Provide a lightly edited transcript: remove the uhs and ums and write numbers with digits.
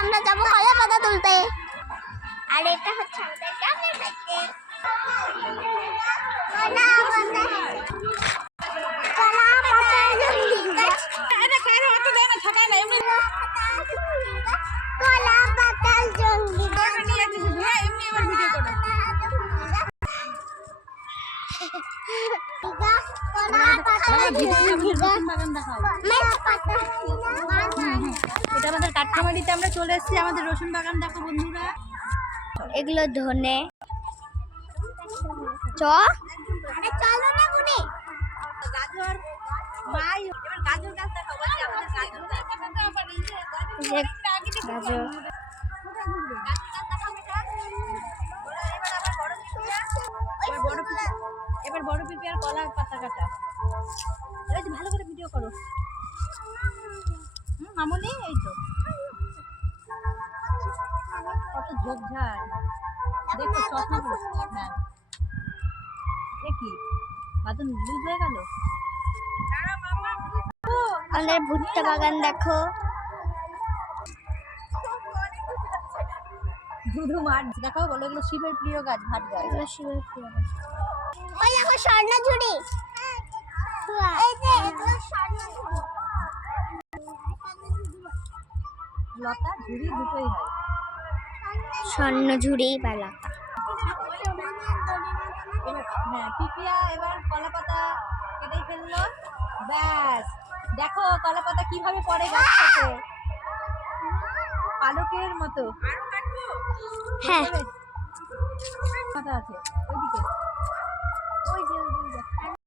আমরা যাবো কলা পাতা তুলতে। আর এটা হচ্ছে আমাদের গ্রামের বাড়িতে কলা পাতাল জঙ্গি এটা আমাদের কাঠমারিতে আমরা চলে এসেছি। আমাদের রসুন বাগান দেখো বন্ধুরা, এগুলো ধনে চলো না মুনি গাজর মাই। এবার গাজর গাছ দেখো, বলছি আমাদের গাজর গাছ গাজর এবার বড় পিপি আর কলা পাতা কাটা। এই যে ভালো করে ভিডিও করো। মামুনি এই তো কত ঝোপঝাড় দেখো, চশমা পরে। হ্যাঁ এ কি বাদন লুজ হয়ে গেল। আমাদের ভুট্টা বাগান দেখো, ধুধু মাঠ দেখো। বলো এগুলো শিবের প্রিয় গাছ, ভাট গাছ। এগুলো শিবের প্রিয় গাছ। ওই দেখো স্বর্ণঝুরি, এই যে এগুলো স্বর্ণঝুরি। লতা ঝুড়ি দুটোই হয়। স্বর্ণঝুরি বা লতা। এবার হ্যাঁ পিপিয়া এবার কলা পাতা কেটেই ফেললো। ব্যাস দেখো কলা পাতা কিভাবে পড়ে গাছ থেকে, পালকের মতো। হ্যাঁ পাতা আছে ওইদিকে, ওই যে